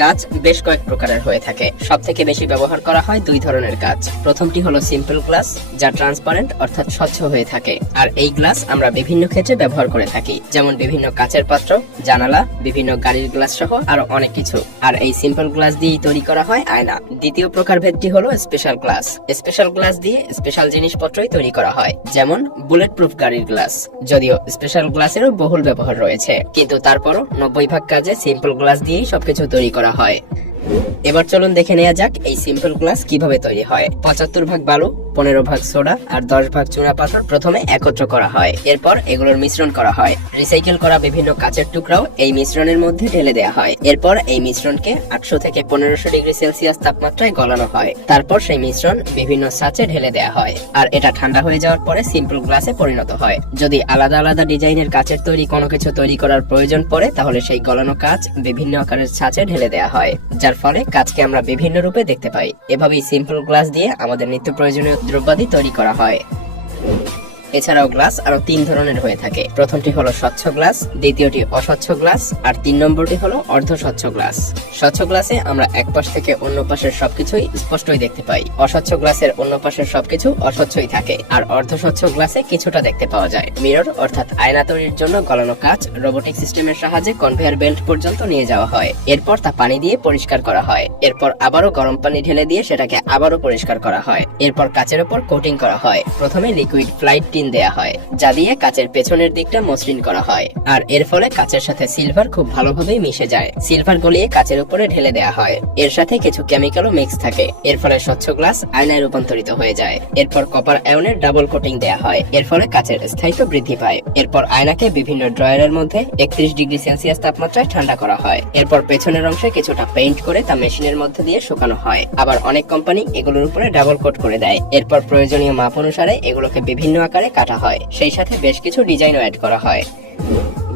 কাঁচ বেশ কয়েক প্রকারের হয়ে থাকে। সবথেকে বেশি ব্যবহার করা হয় দুই ধরনের কাঁচ। প্রথমটি হলো সিম্পল গ্লাস, যা ট্রান্সপারেন্ট অর্থাৎ স্বচ্ছ হয়ে থাকে। আর এই গ্লাস আমরা বিভিন্ন ক্ষেত্রে ব্যবহার করে থাকি, যেমন বিভিন্ন কাঁচের পাত্র, জানালা, বিভিন্ন গাড়ির গ্লাস সহ আরো অনেক কিছু। আর এই সিম্পল গ্লাস দিয়েই তৈরি করা হয় আয়না। দ্বিতীয় প্রকারভেদটি হলো স্পেশাল গ্লাস। স্পেশাল গ্লাস দিয়ে স্পেশাল জিনিসপত্রই তৈরি করা হয়, যেমন বুলেট প্রুফ গাড়ির গ্লাস। যদিও স্পেশাল গ্লাসেরও বহুল ব্যবহার রয়েছে, কিন্তু তারপরও 90% কাজে সিম্পল গ্লাস দিয়েই সবকিছু তৈরি করা হয়। এবার চলুন দেখে নেওয়া যাক এই সিম্পল গ্লাস কিভাবে তৈরি হয়। 75 ভাগ বালু, 15 ভাগ সোডা আর 10 ভাগ চুনা পাথর প্রথমে একত্র করা হয়। এরপর এগুলোর মিশ্রণ করা হয়। রিসাইকেল করা বিভিন্ন কাঁচের টুকরাও এই মিশ্রণের মধ্যে ঢেলে দেওয়া হয়। এরপর এই মিশ্রণকে 800 থেকে 1500 ডিগ্রি সেলসিয়াস তাপমাত্রায় গলানো হয়। তারপর সেই মিশ্রণ বিভিন্ন ছাঁচে ঢেলে দেওয়া হয়, আর এটা ঠান্ডা হয়ে যাওয়ার পরে সিম্পল গ্লাসে পরিণত হয়। যদি আলাদা আলাদা ডিজাইনের কাঁচের তৈরি কোনো কিছু তৈরি করার প্রয়োজন পড়ে, তাহলে সেই গলানো কাঁচ বিভিন্ন আকারের ছাঁচে ঢেলে দেওয়া হয়, যার ফলে কাঁচকে আমরা বিভিন্ন রূপে দেখতে পাই। এভাবেই সিম্পল গ্লাস দিয়ে আমাদের নিত্য প্রয়োজনীয় দ্রব্যাদি তৈরি করা হয়। এছাড়াও গ্লাস আরো 3 ধরনের হয়ে থাকে। প্রথমটি হলো স্বচ্ছ গ্লাস, দ্বিতীয়টি অস্বচ্ছ গ্লাস, আর 3 নম্বরটি হলো অর্ধ স্বচ্ছ গ্লাস। স্বচ্ছ গ্লাসে আমরা এক পাশ থেকে অন্য পাশের সবকিছুই স্পষ্টই দেখতে পাই। অস্বচ্ছ গ্লাসের অন্য পাশের সবকিছু অস্বচ্ছই থাকে। আর অর্ধ স্বচ্ছ গ্লাসে কিছুটা দেখতে পাওয়া যায়। মিরর অর্থাৎ আয়না তৈরির জন্য গলানো কাঁচ রোবোটিক সিস্টেমের সাহায্যে কনভেয়ার বেল্ট পর্যন্ত নিয়ে যাওয়া হয়। এরপর তা পানি দিয়ে পরিষ্কার করা হয়। এরপর আবারও গরম পানি ঢেলে দিয়ে সেটাকে আবারও পরিষ্কার করা হয়। এরপর কাঁচের উপর কোটিং করা হয়। প্রথমে লিকুইড ফ্লাইট দেয়া হয়, যা দিয়ে কাঁচের পেছনের দিকটা মসৃণ করা হয়। আর এর ফলে কাঁচের সাথে সিলভার খুব ভালোভাবে মিশে যায়। সিলভার গলিয়ে কাঁচের উপরে ঢেলে দেওয়া হয়। এর সাথে কিছু কেমিক্যালও মিক্স থাকে। এর ফলে স্বচ্ছ গ্লাস আয়নায় রূপান্তরিত হয়ে যায়। এরপর কপার আয়নের ডাবল কোটিং দেয়া হয়। এর ফলে কাঁচের স্থায়িত্ব বৃদ্ধি পায়। এরপর আয়নাকে বিভিন্ন ড্রয়ারের মধ্যে 31 ডিগ্রি সেলসিয়াস তাপমাত্রায় ঠান্ডা করা হয়। এরপর পেছনের অংশে কিছুটা পেইন্ট করে তা মেশিনের মধ্যে দিয়ে শুকানো হয়। আবার অনেক কোম্পানি এগুলোর উপরে ডাবল কোট করে দেয়। এরপর প্রয়োজনীয় মাপ অনুসারে এগুলোকে বিভিন্ন আকারে কাটা হয়। সেই সাথে বেশ কিছু ডিজাইনও অ্যাড করা হয়।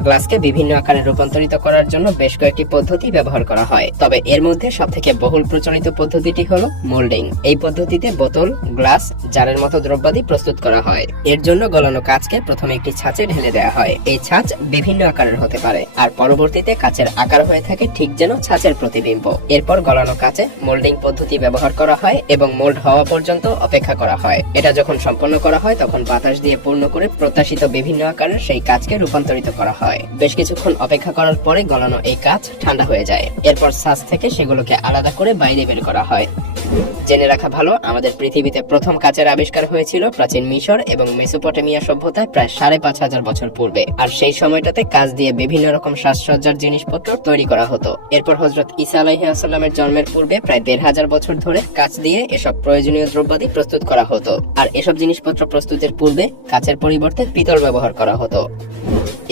গ্লাসকে বিভিন্ন আকারে রূপান্তরিত করার জন্য বেশ কয়েকটি পদ্ধতি ব্যবহার করা হয়, তবে এর মধ্যে সবথেকে বহুল প্রচলিত পদ্ধতিটি হলো মোল্ডিং। এই পদ্ধতিতে বোতল, গ্লাস, জারের মতো দ্রব্যাদি প্রস্তুত করা হয়। এর জন্য গলানো কাঁচকে প্রথমে একটি ছাঁচে ঢেলে দেওয়া হয়। এই ছাঁচ বিভিন্ন আকারের হতে পারে, আর পরবর্তীতে কাঁচের আকার হয়ে থাকে ঠিক যেন ছাঁচের প্রতিবিম্ব। এরপর গলানো কাঁচে মোল্ডিং পদ্ধতি ব্যবহার করা হয় এবং মোল্ড হওয়া পর্যন্ত অপেক্ষা করা হয়। এটা যখন সম্পন্ন করা হয় তখন বাতাস দিয়ে পূর্ণ করে প্রত্যাশিত বিভিন্ন আকারের সেই কাঁচকে রূপান্তরিত করা হয়। বেশ কিছুক্ষণ অপেক্ষা করার পরে গলানো এই কাঁচ ঠান্ডা হয়ে যায়। এরপর ছাঁচ থেকে সেগুলোকে আলাদা করে বাইরে বের করা হয়। জেনে রাখা ভালো, আমাদের পৃথিবীতে প্রথম কাঁচের আবিষ্কার হয়েছিল প্রাচীন মিশর এবং মেসোপটেমিয়া সভ্যতায় প্রায় 5500 বছর পূর্বে। আর সেই সময়টাতে কাঁচ দিয়ে বিভিন্ন রকম সাজসজ্জার জিনিসপত্র তৈরি করা হতো। এরপর হযরত ঈসা আলাইহিস সালামের জন্মের পূর্বে প্রায় 1500 বছর ধরে কাঁচ দিয়ে এসব প্রয়োজনীয় দ্রব্যাদি প্রস্তুত করা হতো। আর এসব জিনিসপত্র প্রস্তুতের পূর্বে কাঁচের পরিবর্তে পিতল ব্যবহার করা হতো।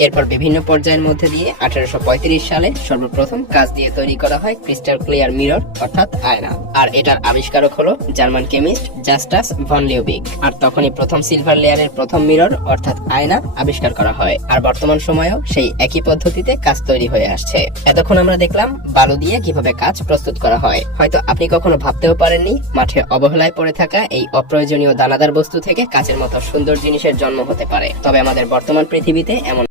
এরপর বিভিন্ন পর্যায়ের মধ্যে দিয়ে 1835 সালে সর্বপ্রথম কাঁচ দিয়ে তৈরি করা হয় ক্রিস্টাল ক্লিয়ার মিরর অর্থাৎ আয়না। আর এটার আবিষ্কারক হলো জার্মান কেমিস্ট জাস্টাস ভন লিউবিক। আর তখনই প্রথম সিলভার লেয়ারের প্রথম মিরর অর্থাৎ আয়না আবিষ্কার করা হয়। আর বর্তমান সময়েও সেই একই পদ্ধতিতে কাঁচ তৈরি হয়ে আসছে। এতক্ষণ আমরা দেখলাম বালু দিয়ে কিভাবে কাঁচ প্রস্তুত করা হয়। হয়তো আপনি কখনো ভাবতেও পারেননি মাঠে অবহেলায় পড়ে থাকা এই অপ্রয়োজনীয় দানাদার বস্তু থেকে কাঁচের মতো সুন্দর জিনিসের জন্ম হতে পারে। তবে আমাদের বর্তমান পৃথিবীতে এমন